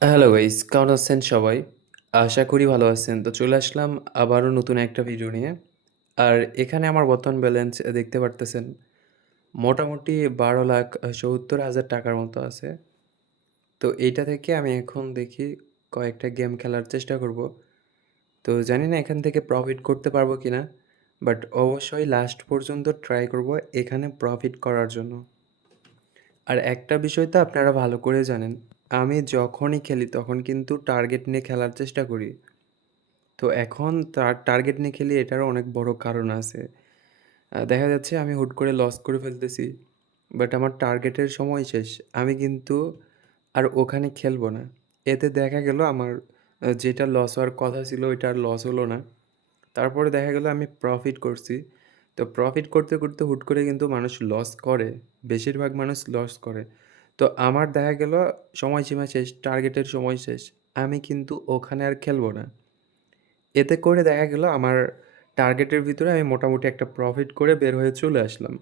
Hello guys, কেমন আছেন সবাই? আশা করি ভালো আছেন। তো চলে আসলাম আবারও নতুন একটা ভিডিও নিয়ে। আর এখানে আমার বর্তমান ব্যালেন্স দেখতে পারতেছেন। মোটামুটি ১২,৭০,০০০ টাকার মতো আছে। তো এইটা থেকে আমি এখন দেখি কয়েকটা গেম খেলার চেষ্টা করব। তো জানি না এখান থেকে প্রফিট করতে পারবো কিনা। বাট অবশ্যই লাস্ট পর্যন্ত ট্রাই করব এখানে প্রফিট করার জন্য। আর একটা বিষয় তো আপনারা ভালো করে জানেন, আমি যখনই খেলি তখন কিন্তু টার্গেট নিয়ে খেলার চেষ্টা করি। তো এখন টার্গেট নিয়ে খেলি এটারও অনেক বড় কারণ আছে। দেখা যাচ্ছে আমি হুট করে লস করে ফেলতেছি। বাট আমার টার্গেটের সময় শেষ। আমি কিন্তু আর ওখানে খেলবো না। এতে দেখা গেল আমার যেটা লস হওয়ার কথা ছিল ওইটা আর লস হলো না। তারপরে দেখা গেল আমি প্রফিট করছি। তো প্রফিট করতে, করতে হুট করে কিন্তু মানুষ লস করে। বেশিরভাগ মানুষ লস করে। তো আমার দেখা গেল সময়সীমা শেষ, টার্গেটের সময় শেষ। আমি কিন্তু ওখানে আর খেলবো না। এতে করে দেখা গেল আমার টার্গেটের ভিতরে আমি মোটামুটি একটা প্রফিট করে বের হয়ে চলে আসলাম।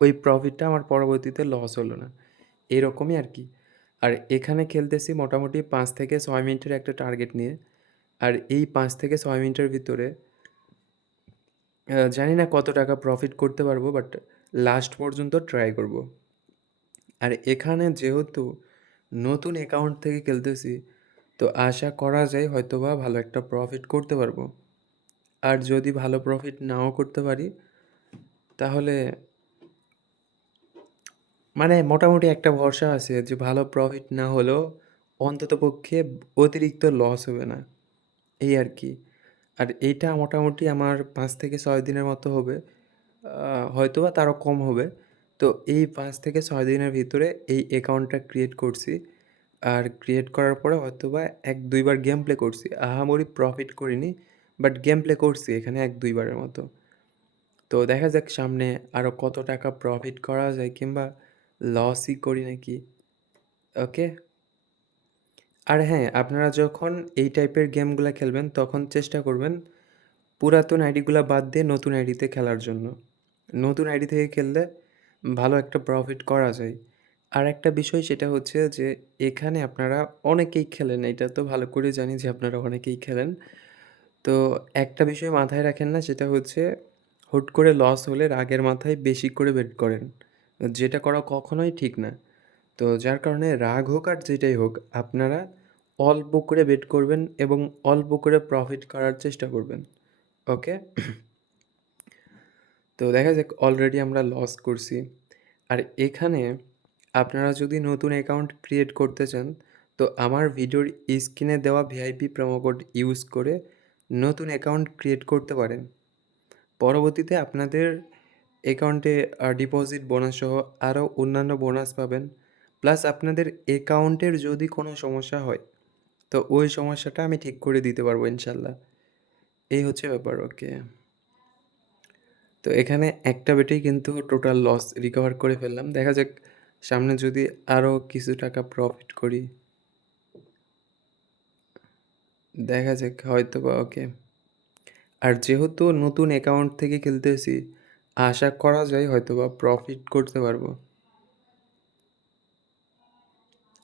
ওই প্রফিটটা আমার পরবর্তীতে লস হলো না। এরকমই আর কি। আর এখানে খেলতেছি মোটামুটি ৫ থেকে ৬ মিনিটের একটা টার্গেট নিয়ে। আর এই ৫ থেকে ৬ মিনিটের ভিতরে জানি না কত টাকা প্রফিট করতে পারবো, বাট লাস্ট পর্যন্ত ট্রাই করব। আর এখানে যেহেতু নতুন অ্যাকাউন্ট থেকে খেলতেছি, তো আশা করা যায় হয়তোবা ভালো একটা প্রফিট করতে পারবো। আর যদি ভালো প্রফিট নাও করতে পারি, তাহলে মানে মোটামুটি একটা ভরসা আছে যে ভালো প্রফিট না হলেও অন্ততপক্ষে অতিরিক্ত লস হবে না। এই আর কি। আর এইটা মোটামুটি আমার ৫ থেকে ৬ দিনের মতো হবে। হয়তোবা তারও কম হবে। তো এই ৫ থেকে ৬ দিনের ভিতরে এই অ্যাকাউন্টটা ক্রিয়েট করছি। আর ক্রিয়েট করার পরে হয়তোবা ১-২ বার গেম প্লে করছি। আহামরি প্রফিট করিনি। বাট গেম প্লে করছি এখানে ১-২ বারের মতো। তো দেখা যাক সামনে আরও কত টাকা প্রফিট করা যায় কিংবা লসই করি নাকি। ওকে? আর হ্যাঁ, আপনারা যখন এই টাইপের গেমগুলা খেলবেন তখন চেষ্টা করবেন পুরাতন আইডিগুলা বাদ দিয়ে নতুন আইডিতে খেলার জন্য। নতুন আইডি থেকে খেললে ভালো একটা প্রফিট করা যায়। আর একটা বিষয় সেটা হচ্ছে যে এখানে আপনারা অনেকেই খেলেন, এটা তো ভালো করে জানি যে আপনারা অনেকেই খেলেন। তো একটা বিষয় মাথায় রাখেন না, সেটা হচ্ছে হুট করে লস হলে রাগের মাথায় বেশি করে বেট করেন। যেটা করা কখনোই ঠিক না। তো যার কারণে রাগ হোক আর যেটাই হোক, আপনারা অল্প করে বেট করবেন এবং অল্প করে প্রফিট করার চেষ্টা করবেন। ওকে? তো দেখা যাক অলরেডি আমরা লস করছি। আর এখানে আপনারা যদি নতুন অ্যাকাউন্ট ক্রিয়েট করতে চান, তো আমার ভিডিওর স্ক্রিনে দেওয়া ভিআইপি প্রোমো কোড ইউজ করে নতুন অ্যাকাউন্ট ক্রিয়েট করতে পারেন। পরবর্তীতে আপনাদের অ্যাকাউন্টে ডিপোজিট বোনাস সহ আরও অন্যান্য বোনাস পাবেন। প্লাস আপনাদের অ্যাকাউন্টের যদি কোনো সমস্যা হয়, তো ওই সমস্যাটা আমি ঠিক করে দিতে পারবো ইনশাল্লাহ। এই হচ্ছে ব্যাপার, ওকে। তো এখানে একটা বেটেই কিন্তু টোটাল লস রিকভার করে ফেললাম। দেখা যাক সামনে যদি আরও কিছু টাকা প্রফিট করি। দেখা যাক হয়তোবা, ওকে। আর যেহেতু নতুন অ্যাকাউন্ট থেকে খেলতেছি, আশা করা যায় হয়তোবা প্রফিট করতে পারবো।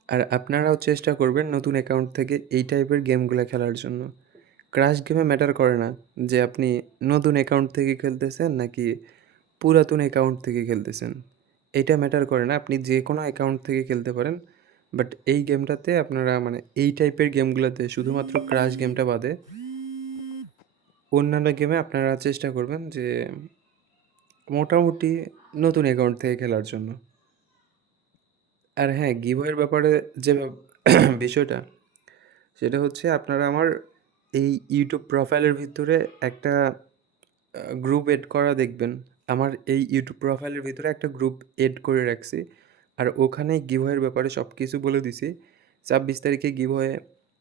আর আপনারাও চেষ্টা করবেন নতুন অ্যাকাউন্ট থেকে এই টাইপের গেমগুলো খেলার জন্য। ক্র্যাশ গেমে ম্যাটার করে না যে আপনি নতুন অ্যাকাউন্ট থেকে খেলতেছেন নাকি পুরাতন অ্যাকাউন্ট থেকে খেলতেছেন। এইটা ম্যাটার করে না, আপনি যে কোনো অ্যাকাউন্ট থেকে খেলতে পারেন। বাট এই গেমটাতে আপনারা মানে এই টাইপের গেমগুলোতে শুধুমাত্র ক্র্যাশ গেমটা বাদে অন্যান্য গেমে আপনারা চেষ্টা করবেন যে মোটামুটি নতুন অ্যাকাউন্ট থেকে খেলার জন্য। আর হ্যাঁ, গিভওয়ের ব্যাপারে যে বিষয়টা, সেটা হচ্ছে আপনারা আমার এই ইউটিউব প্রোফাইলের ভিতরে একটা গ্রুপ এড করা দেখবেন। আমার এই ইউটিউব প্রোফাইলের ভিতরে একটা গ্রুপ এড করে রাখছি। আর ওখানে গিভওয়ের ব্যাপারে সব কিছু বলে দিছি। ২৬ তারিখে গিভওয়ে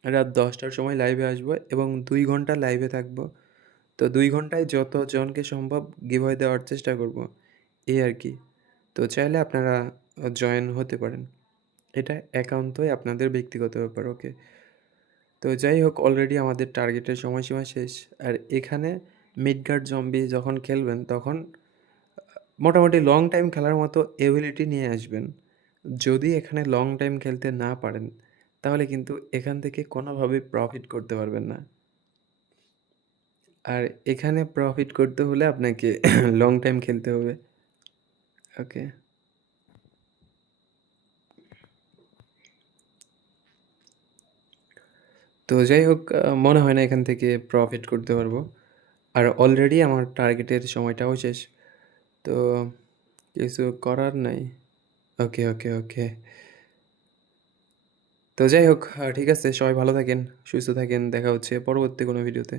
রাত ১০টার সময় লাইভে আসবো এবং ২ ঘন্টা লাইভে থাকবো। তো ২ ঘন্টায় যতজনকে সম্ভব গিভওয়ে দেওয়ার চেষ্টা করব। এই আর কি। তো চাইলে আপনারা জয়েন হতে পারেন। এটা একান্তই আপনাদের ব্যক্তিগত ব্যাপার, ওকে। তো যাই হোক অলরেডি আমাদের টার্গেটের সময়সীমা শেষ। আর এখানে মিডগার্ড জম্বি যখন খেলবেন তখন মোটামুটি লং টাইম খেলার মতো এবিলিটি নিয়ে আসবেন। যদি এখানে লং টাইম খেলতে না পারেন, তাহলে কিন্তু এখান থেকে কোনোভাবেই প্রফিট করতে পারবেন না। আর এখানে প্রফিট করতে হলে আপনাকে লং টাইম খেলতে হবে। ওকে। তো যাই হোক মনে হয় না এখান থেকে প্রফিট করতে পারবো। আর অলরেডি আমার টার্গেটের সময়টাও শেষ। তো কিছু করার নাই। ওকে, ওকে, ওকে। তো যাই হোক ঠিক আছে। সবাই ভালো থাকেন, সুস্থ থাকেন। দেখা হচ্ছে পরবর্তী কোনো ভিডিওতে।